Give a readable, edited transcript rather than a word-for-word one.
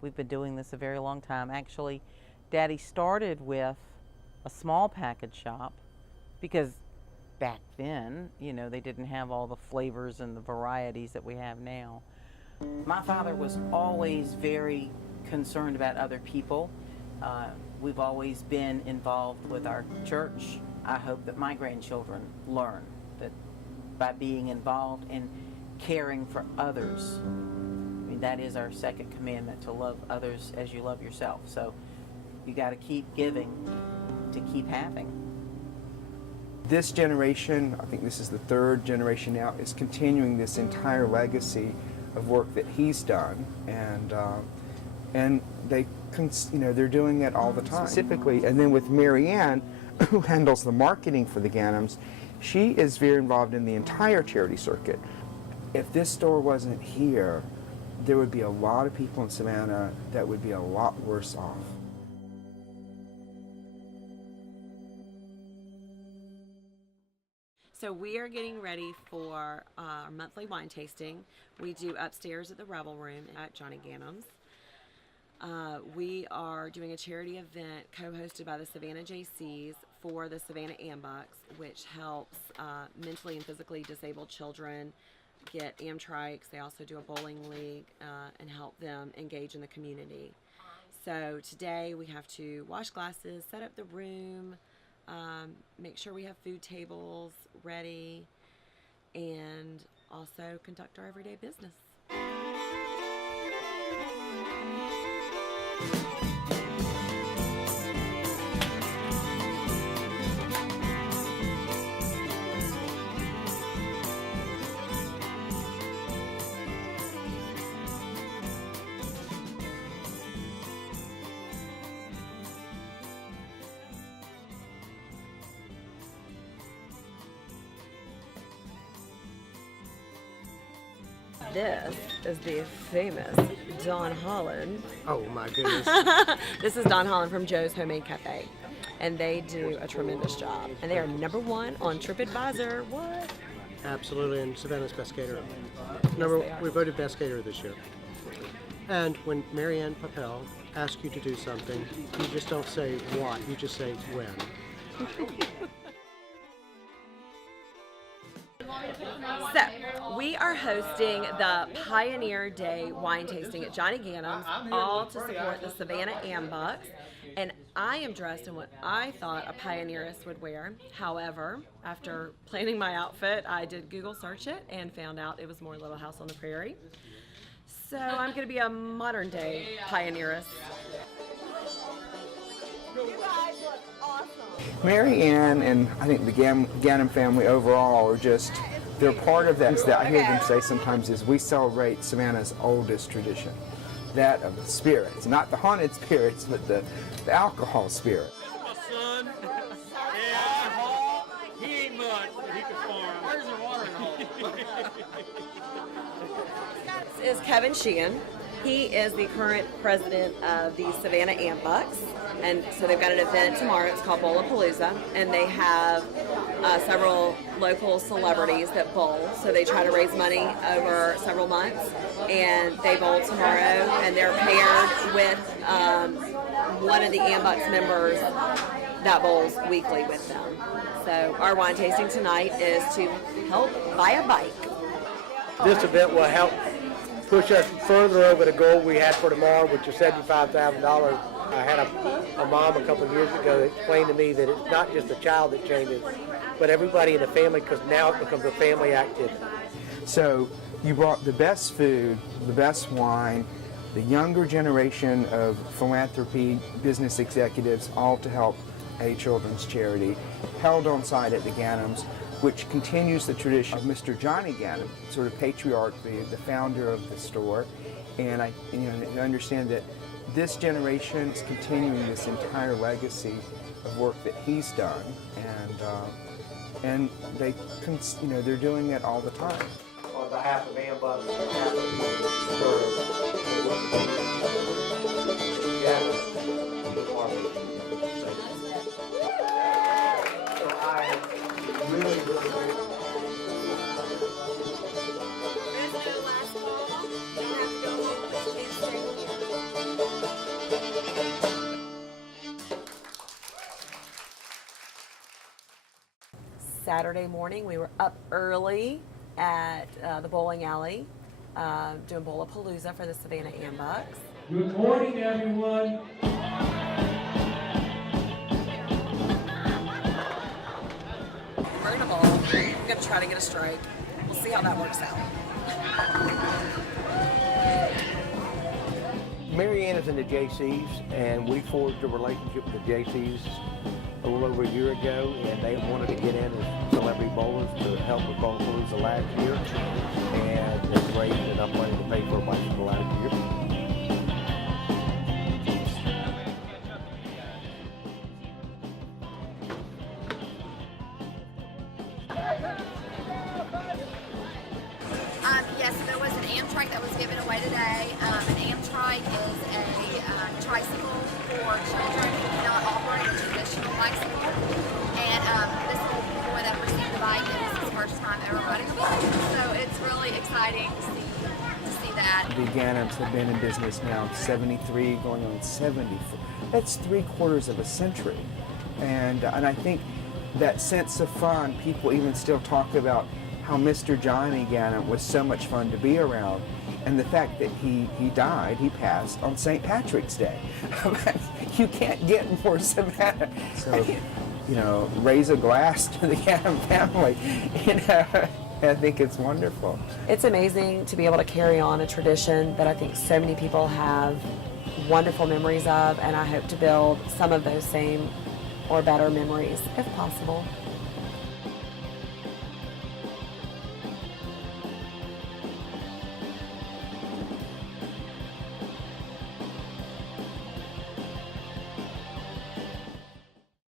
We've been doing this a very long time. Actually, Daddy started with a small package shop because back then, you know, they didn't have all the flavors and the varieties that we have now. My father was always very concerned about other people. We've always been involved with our church. I hope that my grandchildren learn that by being involved and caring for others, I mean, that is our second commandment, to love others as you love yourself. So you got to keep giving to keep having. This generation, I think this is the third generation now, is continuing this entire legacy of work that he's done, and they, you know, they're doing it all the time. Specifically, and then with Mary Ann, who handles the marketing for the Ganems, she is very involved in the entire charity circuit. If this store wasn't here, there would be a lot of people in Savannah that would be a lot worse off. So we are getting ready for our monthly wine tasting. We do upstairs at the Revel Room at Johnny Ganem's. We are doing a charity event co-hosted by the Savannah JCs for the Savannah Ambucks, which helps mentally and physically disabled children get Amtrikes. They also do a bowling league and help them engage in the community. So today we have to wash glasses, set up the room, make sure we have food tables ready, and also conduct our everyday business. This is the famous Don Holland. Oh my goodness. This is Don Holland from Joe's Homemade Cafe, and they do a tremendous job. And they are #1 on TripAdvisor. What? Absolutely, and Savannah's best caterer. Yes, we voted best caterer this year. And when Mary Ann Papel asks you to do something, you just don't say what, you just say when. So, we are hosting the Pioneer Day wine tasting at Johnny Ganem's, all to support the Savannah Ambucks. And I am dressed in what I thought a pioneeress would wear. However, after planning my outfit, I did Google search it and found out it was more Little House on the Prairie. So I'm going to be a modern day pioneeress. You guys look awesome. Mary Ann and I think the Ganem family overall are just, they're part of that. That I hear them say sometimes is we celebrate Savannah's oldest tradition, that of the spirits, not the haunted spirits, but the alcohol spirit. My son, yeah, he ain't much, but he can farm. Where's the water This is Kevin Sheehan. He is the current president of the Savannah Ambucks, and so they've got an event tomorrow. It's called Bowlapalooza, and they have several local celebrities that bowl. So they try to raise money over several months, and they bowl tomorrow, and they're paired with one of the Ambucks members that bowls weekly with them. So our wine tasting tonight is to help buy a bike. This event will help push us further over the goal we had for tomorrow, which is $75,000. I had a mom a couple of years ago that explained to me that it's not just the child that changes, but everybody in the family, because now it becomes a family activity. So you brought the best food, the best wine, the younger generation of philanthropy, business executives, all to help a children's charity, held on site at the Ganems, which continues the tradition of Mr. Johnny Ganem, sort of patriarch, the founder of the store. And I understand that this generation is continuing this entire legacy of work that he's done, and they, they're doing it all the time. On behalf of Ambucks, Saturday morning. We were up early at the bowling alley doing Bowlapalooza for the Savannah Ambucks. Good morning, everyone. We're gonna bowl. I'm gonna try to get a strike. We'll see how that works out. Mary Ann is in the JCs, and we forged a relationship with the JCs a little over a year ago, and they wanted to get in as celebrity bowlers to help with Bowlapalooza last year, and it's raised enough money to pay for a bicycle last year. Yes, there was an Amtrike that was given away today. An Amtrike is a tricycle for children who cannot operate a traditional bicycle. And this little boy that received the bike, it was his first time ever riding a bike. So it's really exciting to see that. The Ganems have been in business now 73, going on 74. That's 3/4 of a century. And I think that sense of fun, people even still talk about how Mr. Johnny Ganem was so much fun to be around, and the fact that he died, he passed on St. Patrick's Day. You can't get more Savannah. So, you know, raise a glass to the Ganem family. You know, I think it's wonderful. It's amazing to be able to carry on a tradition that I think so many people have wonderful memories of, and I hope to build some of those same or better memories if possible.